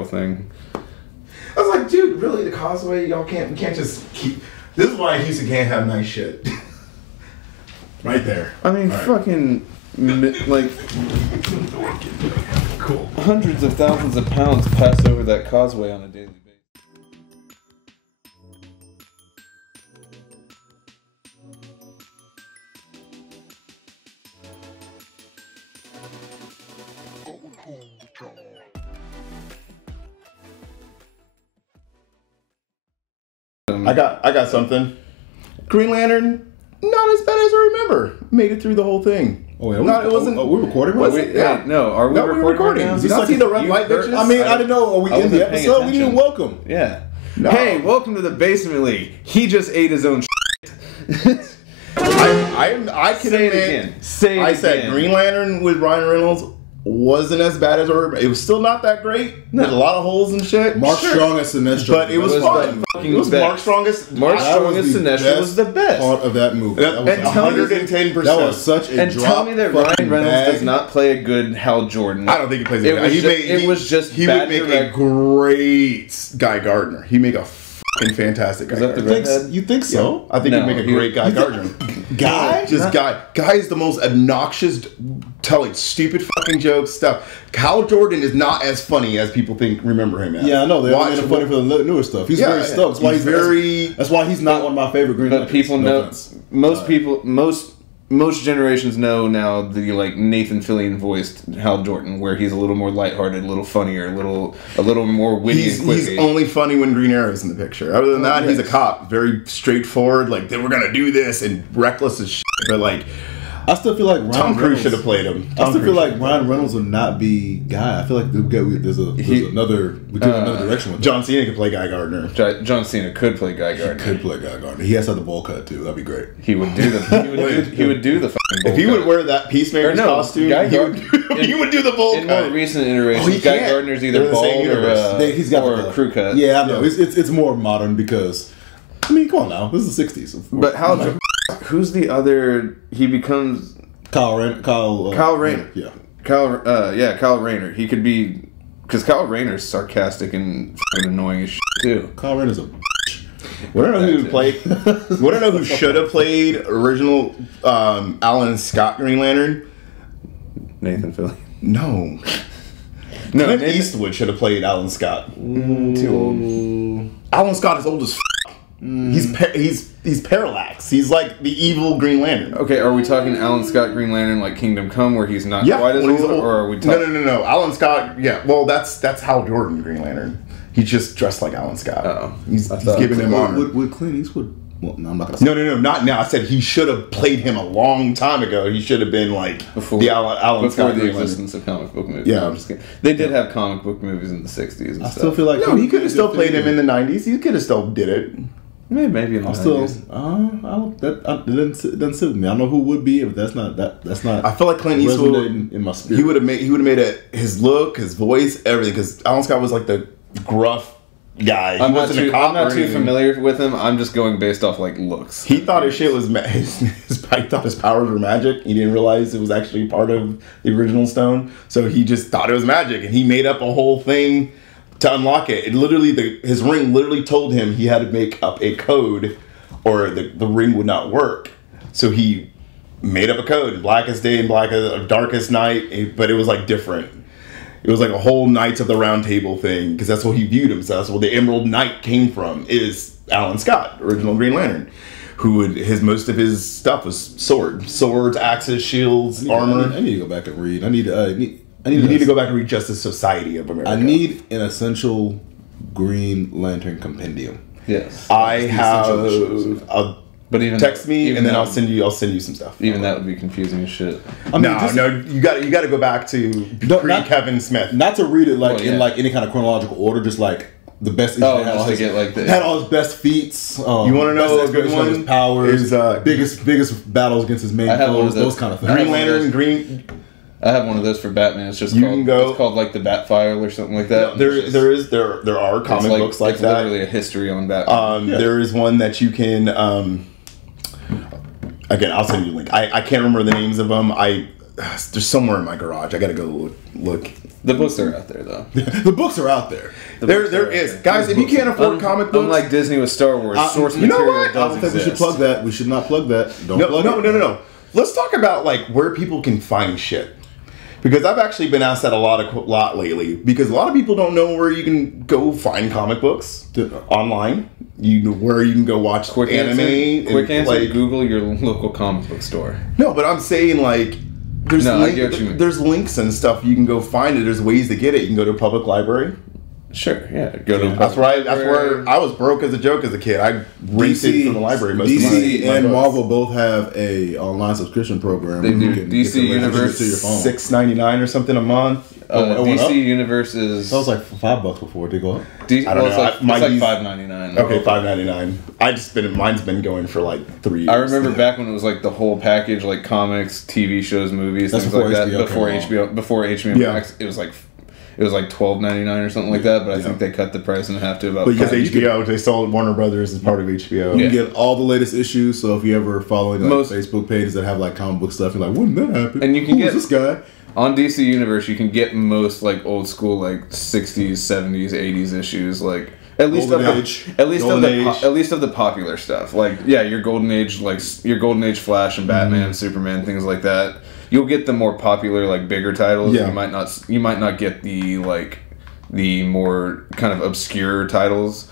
real thing. I was like, dude, really, the Causeway? We can't just keep. This is why Houston can't have nice shit. Right there. I mean, fucking, like, Cool. hundreds of thousands of pounds pass over that causeway on a daily basis. I got something. Green Lantern, not as bad as I remember. Made it through the whole thing. Oh, yeah, no, it wasn't. Are we recording? Was Right? it? Yeah. No, are we No, we're recording? recording. Right now? Did you not see the red light, heard- bitches? I mean, I didn't know. Are we I in the wasn't paying episode? We attention. didn't welcome. Yeah. No. Hey, welcome to the Basement League. He just ate his own shit. I can Say it admit, again. Say it I again. said Green Lantern with Ryan Reynolds wasn't as bad as I remember. It was still not that great. There's a lot of holes and shit. Mark Strong as Sinestro. But it was Was fun. the fucking It was best. Mark Strongest. Mark That Strongest was the Sinestro was the best. part of that movie. That was And tell me- 110%. That was such a And drop tell me that Ryan fucking Reynolds bag. does not play a good Hal Jordan. I don't think he plays It it. was He ju- made- it he- was just he bad would make direct- a great Guy Gardner. He make a fucking fantastic Guy Is that the Gardner. redhead? You think so? I think No, he'd make a he- great Guy you think- Gardner. Guy? Just Guy is the most obnoxious, telling stupid fucking jokes stuff. Hal Jordan is not as funny as people remember him as. Yeah, I know. They're Watch only funny for the newer stuff. He's very stuck. That's why he's very. That's why he's not one of my favorite Green But Lanterns. people No know, offense. most generations know now the like Nathan Fillion voiced Hal Jordan, where he's a little more lighthearted, a little funnier, a little more witty He's and quippy. he's only funny when Green Arrow's in the picture. Other than that, he's a cop. Very straightforward. Like they were gonna do this and reckless as shit. But like I still feel like Ryan Tom Cruise Reynolds should have played him. I still feel like Ryan Reynolds would not be Guy. I feel like there's another direction with John Cena could play Guy Gardner. John Cena could play Guy Gardner. Could play Guy Gardner. He has to have the bowl cut too. That'd be great. He would do the. He would do the fucking. If he bowl would cut. wear that Peacemaker's Or no, costume, Guy he Gardner- would do the bowl in cut. more recent iterations, Oh, he Guy can't. Gardner's They're either in the same bald or universe. He's got or the a crew cut. Yeah, I know. It's more modern because I mean, come on now. This is the '60s. But who's the other? He becomes Kyle Rayner. Yeah. Kyle Rayner. He could be because Kyle Rayner's sarcastic and fucking annoying as shit too. Kyle Rayner's a. We don't know who played. We don't know who should have played original Alan Scott Green Lantern. Nathan Fillion. No, No, Clint Nathan, Eastwood should have played Alan Scott. too old. Alan Scott is old as. He's Parallax. He's like the evil Green Lantern. Okay, are we talking Alan Scott Green Lantern like Kingdom Come, where he's not Yeah, quite as when he's old, old. or are we talking? No. Alan Scott. Yeah, well, that's Hal Jordan Green Lantern. He's just dressed like Alan Scott. Oh. He's I thought- giving him honor. Would Clint Eastwood? Well, no, I'm not gonna say. No, not now. I said he should have played him a long time ago. He should have been like Before, the Alan before Scott the Green Lantern. existence of comic book movies. Yeah. No, I'm just kidding. They did have comic book movies in the 60s and I stuff. still feel like No, he could have still played him in the 90s. He could have still did it. Maybe in the I'm still. 90s. It doesn't sit with me. I don't know who would be if that's not. I feel like Clint Eastwood resonating in my spirit. He would have made his look, his voice, everything. Because Alan Scott was like the gruff guy. He I'm not wasn't a too, cop I'm not or too anything. familiar with him. I'm just going based off like looks. He thought his shit was he thought his powers were magic. He didn't realize it was actually part of the original stone. So he just thought it was magic, and he made up a whole thing to unlock it. It literally, his ring literally told him he had to make up a code, or the ring would not work. So he made up a code: blackest day and darkest night. But it was like different. It was like a whole Knights of the Round Table thing, because that's what he viewed himself. That's where the Emerald Knight came from, is Alan Scott, original Green Lantern, who would most of his stuff was swords, axes, shields, armor. I need to go back and read. You need to go back and read Justice Society of America. I need an essential Green Lantern compendium. Yes. I have. essential But even Text me even and then that- I'll send you some stuff. Even that would be confusing as shit. I mean, just- You got to go back to not- pre Kevin Smith. Not to read it like Well, yeah. in like any kind of chronological order, just like the best. Oh, had all just to his- get, like, the- had all his best feats. You wanna know best a good explanation of one? His powers, Is, biggest battles against his main I have one foes, of those kind of things. I have Green one of Lantern, those. Green. I have one of those for Batman. It's just You called, can go- it's called like the Bat File or something like that. There It's just- there are it's comic books like it's that. literally a history on Batman. Yeah. There is one that you can. Again, I'll send you a link. I can't remember the names of them. They're somewhere in my garage. I gotta go look. The books are out there though. The books are out there. There is. Guys, if you can't afford comic books... Unlike Disney with Star Wars, source you know material what? I does don't think we exist. should plug that. We should not plug that. Don't No, plug no, it. no, no, no. Let's talk about like where people can find shit. Because I've actually been asked that a lot lately. Because a lot of people don't know where you can go find comic books online. You know where you can go watch anime. Quick answer: like, Google your local comic book store. no, but I'm saying like there's No, I get what you mean. there's links and stuff you can go find it. There's ways to get it. You can go to a public library. Sure, yeah. Go to That's where I was broke as a joke as a kid. I rented from the library most DC of my and books. Marvel both have a online subscription program. They where you do. can DC get the Universe to your phone. $6.99 or something a month. it went up? DC Universe is. That was like $5 before it did go up. I don't It's know. like, My it's like used- $5.99. Okay, $5.99. Mine's been going for like 3 years. I remember back when it was like the whole package, like comics, TV shows, movies, That's things like before that. HBO Before HBO Yeah. Max, it was like $12.99 or something like that. But I think they cut the price in half to about. Because $5. HBO, they sold Warner Brothers as part of HBO. You Yeah. can get all the latest issues. So if you ever following like Most- Facebook pages that have like comic book stuff, you're like, when did that happen? And you can Who get- is this guy? On DC Universe, you can get most like old school like 60s, 70s, 80s issues, like at least Golden of the, Age. at least Golden of the Age. at least of the popular stuff. Like yeah, your Golden Age Flash and Batman, Superman, things like that. You'll get the more popular like bigger titles. Yeah. You might not get the more kind of obscure titles.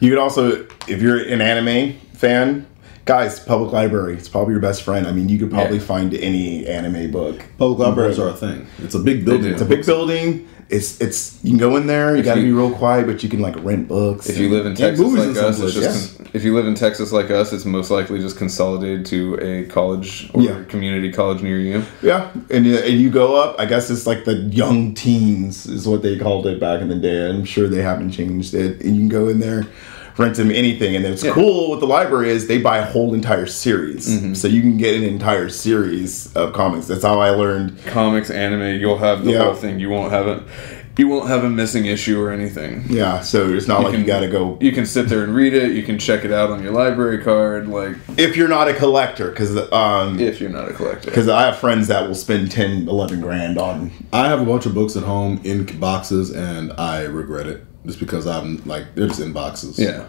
You could also, if you're an anime fan, guys, public library. It's probably your best friend. I mean, you could probably Yeah. find any anime book. Public libraries are a thing. It's a big building. do. It's a big building. It's you can go in there. You got to you- be real quiet, but you can like rent books. If you live in And Texas movies like in some us, it's places, just if you live in Texas like us, it's most likely just consolidated to a college or Yeah. community college near you. Yeah, and you go up. I guess it's like the young teens is what they called it back in the day. I'm sure they haven't changed it. And you can go in there, rent them anything. And what's cool with the library is they buy a whole entire series, so you can get an entire series of comics. That's how I learned. Comics, anime, you'll have the Yeah. whole thing. You won't have a missing issue or anything. Yeah, so it's not like you got to go You can sit there and read it. You can check it out on your library card, like if you're not a collector, because if you're not a collector. I have friends that will spend 10, 11 grand on. I have a bunch of books at home in boxes, and I regret it just because I'm like they're just in boxes. Yeah.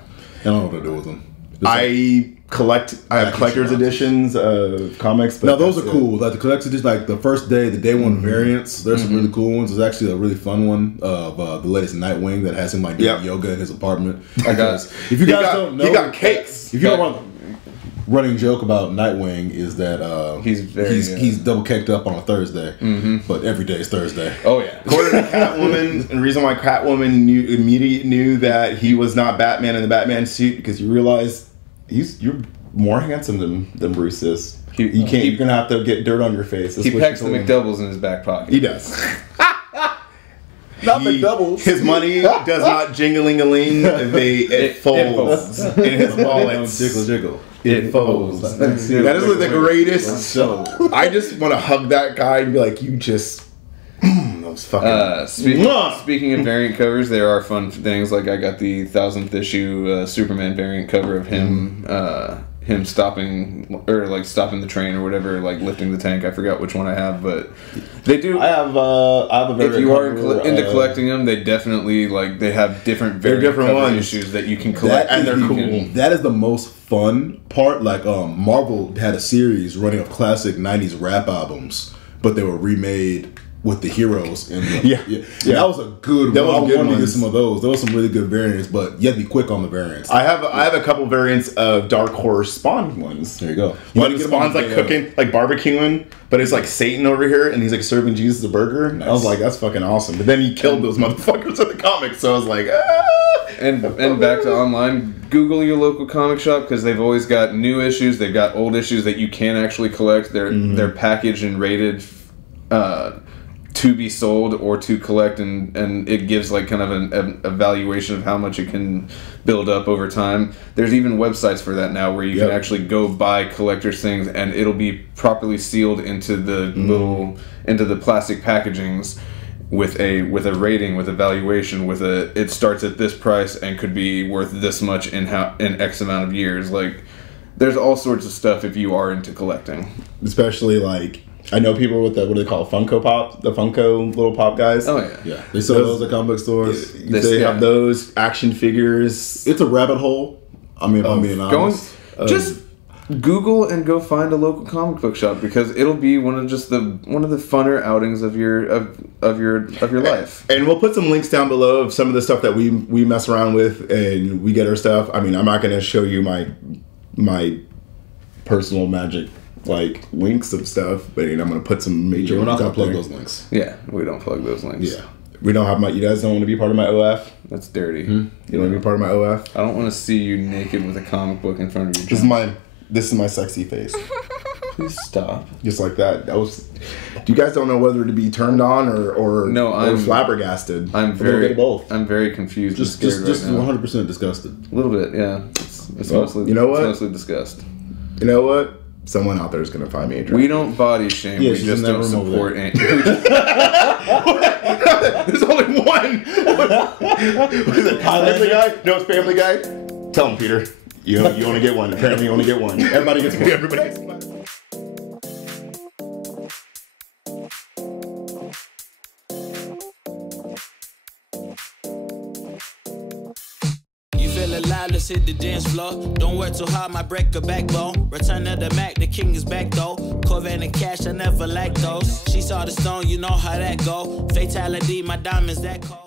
I don't know what to do with them. Just like- I have collector's boxes. editions of comics. But now those are that's it. cool. Like the collector's edition, like the first day, the day one variants. There's some really cool ones. There's actually a really fun one of the latest Nightwing that has him like doing Yep. yoga in his apartment. I got- Because if you He guys got- don't know, he got cakes. If you don't want running joke about Nightwing is that he's double caked up on a Thursday, but every day is Thursday. Oh yeah. According to Catwoman, and the reason why Catwoman immediately knew that he was not Batman in the Batman suit because you realize you're more handsome than Bruce is. You're gonna have to get dirt on your face. That's He what packs she the told him. McDoubles in his back pocket. He does. Not McDoubles. His money does not jingling-a-ling. It folds in his wallet. Jiggle, jiggle. It folds. That is like the greatest. I just want to hug that guy and be like, you just. Those fucking. Speaking of variant covers, there are fun things. Like I got the 1000th issue Superman variant cover of him, him stopping the train or whatever, like lifting the tank. I forgot which one I have, but they do. I have a very. If you are into collecting them, they definitely they have different variant different cover ones. issues that you can collect, and they're you cool. can- That is the most fun part. Like Marvel had a series running of classic '90s rap albums, but they were remade with the heroes in them. Yeah. And that was a good. That one. was I good wanted to get ones. some of those. There was some really good variants, but you have to be quick on the variants. I have a couple variants of Dark Horse Spawn ones. There you go. One gotta get them Spawn's on like the- cooking, like barbecuing, but it's like Satan over here, and he's like serving Jesus a burger. I was like, that's fucking awesome. But then he killed those motherfuckers in the comics, so I was like, ah. And back to online, Google your local comic shop because they've always got new issues. They've got old issues that you can actually collect. They're packaged and rated to be sold or to collect, and it gives like kind of an evaluation of how much it can build up over time. There's even websites for that now where you can actually go buy collector's things and it'll be properly sealed into the into the plastic packagings with a rating, with a valuation, it starts at this price and could be worth this much in X amount of years. Like there's all sorts of stuff if you are into collecting. Especially like I know people with the, what do they call it, Funko Pop, the Funko little pop guys. Oh yeah. Yeah, they sell those at comic book stores. They have those action figures. It's a rabbit hole. I mean, if I'm being honest. Just Google and go find a local comic book shop, because it'll be one of the funner outings of your life. And we'll put some links down below of some of the stuff that we mess around with and we get our stuff. I mean, I'm not going to show you my personal magic like links of stuff, but I'm going to put some major. We're not links going to out plug there. those links. Yeah, we don't plug those links. Yeah. We don't have you guys don't want to be part of my OF? That's dirty. You don't want to be part of my OF? I don't want to see you naked with a comic book in front of you. This is my sexy face. Please stop. Just like that. You guys don't know whether to be turned on or flabbergasted. I'm a little bit of both. I'm very confused. Just and scared right now. 100% disgusted. A little bit, yeah. It's mostly. You know what? It's mostly disgust. You know what? Someone out there is gonna find me a drink. We don't body shame. Yeah, we she's just in that don't room over support there. There's only one. What is it? Family Guy? No, it's Family Guy. Tell him, Peter. You only get one. Apparently, you only get one. Everybody gets one. Everybody gets one. Alive, let's hit the dance floor. Don't work too hard, might break a backbone. Return to the Mac, the king is back though. Corvette and cash, I never lack those. She saw the stone, you know how that go. Fatality, my diamonds that cold.